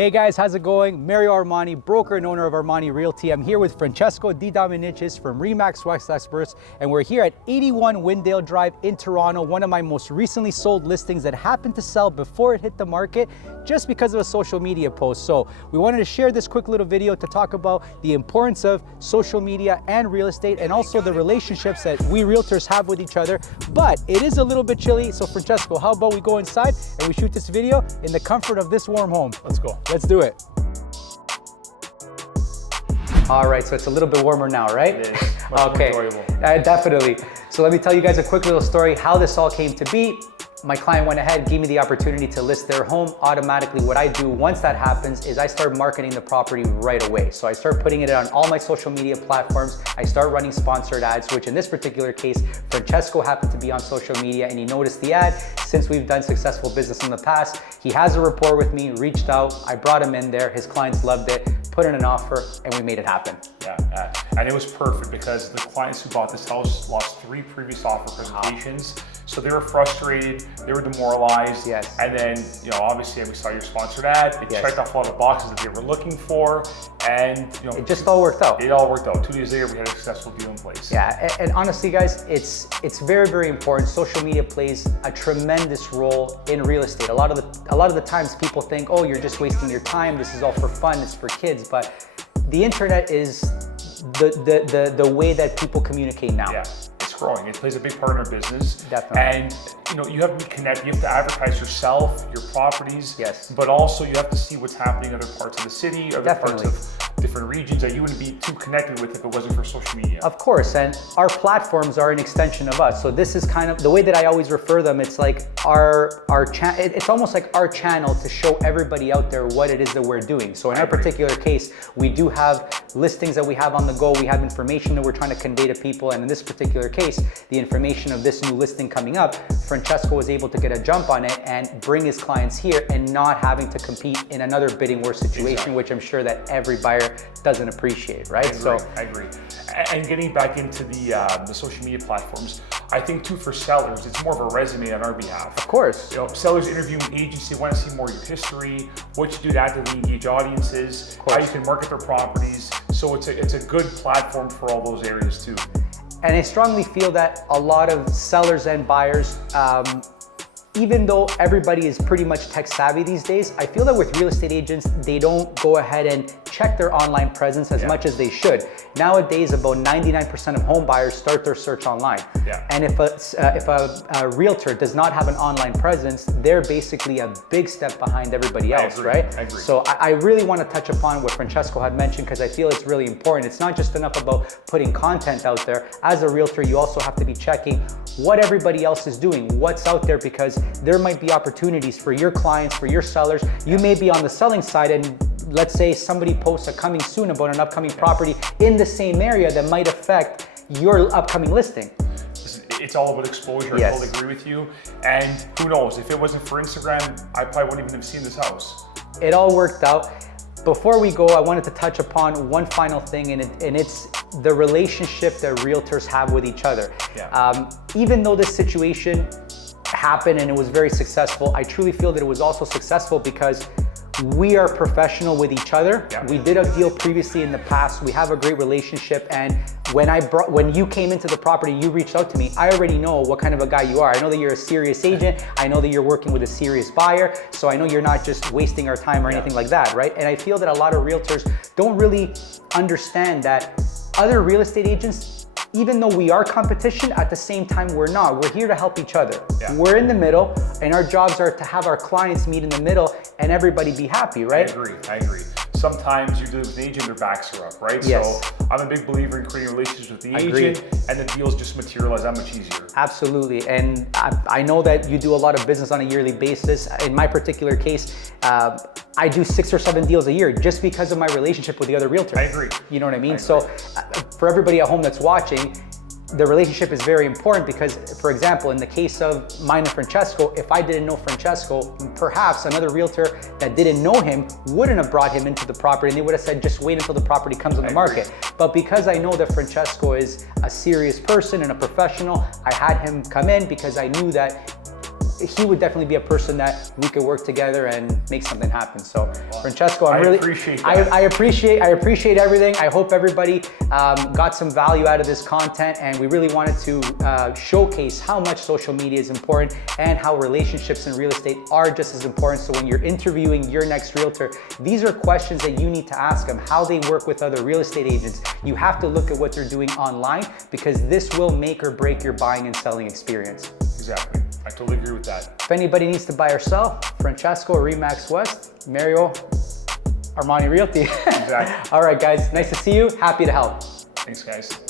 Hey guys, how's it going? Mario Armani, broker and owner of Armani Realty. I'm here with Francesco Di Dominicis from Remax Wax Experts, and we're here at 81 Windale Drive in Toronto, one of my most recently sold listings that happened to sell before it hit the market just because of a social media post. So we wanted to share this quick little video to talk about the importance of social media and real estate, and also the relationships that we realtors have with each other. But it is a little bit chilly, so Francesco, how about we go inside and we shoot this video in the comfort of this warm home? Let's go. Let's do it. All right, so it's a little bit warmer now, right? It is. Much more enjoyable. Definitely. So let me tell you guys a quick little story how this all came to be. My client went ahead, gave me the opportunity to list their home. Automatically, what I do once that happens is I start marketing the property right away. So I start putting it on all my social media platforms. I start running sponsored ads, which in this particular case, Francesco happened to be on social media and he noticed the ad. Since we've done successful business in the past, he has a rapport with me, reached out, I brought him in there, his clients loved it, put in an offer, and we made it happen. Yeah, and it was perfect because the clients who bought this house lost 3 previous offer presentations. Wow. So they were frustrated, they were demoralized. Yes. And then, obviously we saw your sponsored ad, it checked off all the boxes that they were looking for, and it just all worked out. It all worked out. 2 days later, we had a successful deal in place. Yeah, and honestly guys, it's very, very important. Social media plays a tremendous role in real estate. A lot of the times people think, oh, you're just wasting your time, this is all for fun, it's for kids, but the internet is the way that people communicate now. Yeah. Growing. It plays a big part in our business. Definitely. And you have to be connected, you have to advertise yourself, your properties, yes, but also you have to see what's happening in other parts of the city, other parts of different regions that you wouldn't be too connected with if it wasn't for social media. Of course, and our platforms are an extension of us. So this is kind of the way that I always refer them. It's like our channel. It's almost like our channel to show everybody out there what it is that we're doing. So in our particular case, we do have listings that we have on the go. We have information that we're trying to convey to people. And in this particular case, the information of this new listing coming up, Francesco was able to get a jump on it and bring his clients here and not having to compete in another bidding war situation, which I'm sure that every buyer doesn't appreciate, right? I agree. And getting back into the social media platforms, I think too for sellers, it's more of a resume on our behalf. Of course. Sellers interviewing agents, they want to see more of your history, what you do to actively engage audiences, how you can market their properties. So it's a good platform for all those areas too. And I strongly feel that a lot of sellers and buyers, even though everybody is pretty much tech savvy these days, I feel that with real estate agents, they don't go ahead and check their online presence as much as they should. Nowadays, about 99% of home buyers start their search online. Yeah. And if a realtor does not have an online presence, they're basically a big step behind everybody else, right? I agree. So I really want to touch upon what Francesco had mentioned because I feel it's really important. It's not just enough about putting content out there. As a realtor, you also have to be checking what everybody else is doing, what's out there, because there might be opportunities for your clients, for your sellers. You may be on the selling side and let's say somebody posts a coming soon about an upcoming property in the same area that might affect your upcoming listing. It's all about exposure. Yes. I totally agree with you. And who knows, if it wasn't for Instagram, I probably wouldn't even have seen this house. It all worked out. Before we go, I wanted to touch upon one final thing, and it's the relationship that realtors have with each other. Yeah. Even though this situation happened and it was very successful, I truly feel that it was also successful because we are professional with each other. Yeah. We did a deal previously in the past. We have a great relationship, and when you came into the property, you reached out to me. I already know what kind of a guy you are. I know that you're a serious agent. I know that you're working with a serious buyer. So I know you're not just wasting our time or anything like that, right? And I feel that a lot of realtors don't really understand that other real estate agents, even though we are competition, at the same time, we're not. We're here to help each other. Yeah. We're in the middle, and our jobs are to have our clients meet in the middle and everybody be happy, right? I agree. Sometimes you deal with an agent, their backs are up, right? Yes. So I'm a big believer in creating relationships with the agent, and the deals just materialize that much easier. Absolutely, and I know that you do a lot of business on a yearly basis. In my particular case, I do 6 or 7 deals a year just because of my relationship with the other realtors. I agree. You know what I mean? So for everybody at home that's watching, the relationship is very important because, for example, in the case of mine and Francesco, if I didn't know Francesco, perhaps another realtor that didn't know him wouldn't have brought him into the property, and they would have said, just wait until the property comes on the market. But because I know that Francesco is a serious person and a professional, I had him come in because I knew that he would definitely be a person that we could work together and make something happen. So Francesco, I appreciate everything. I hope everybody got some value out of this content, and we really wanted to showcase how much social media is important and how relationships in real estate are just as important. So when you're interviewing your next realtor, these are questions that you need to ask them, how they work with other real estate agents. You have to look at what they're doing online, because this will make or break your buying and selling experience. Exactly. I totally agree with that. If anybody needs to buy or sell, Francesco, Remax West, Mario, Armani Realty. Exactly. All right, guys, nice to see you. Happy to help. Thanks, guys.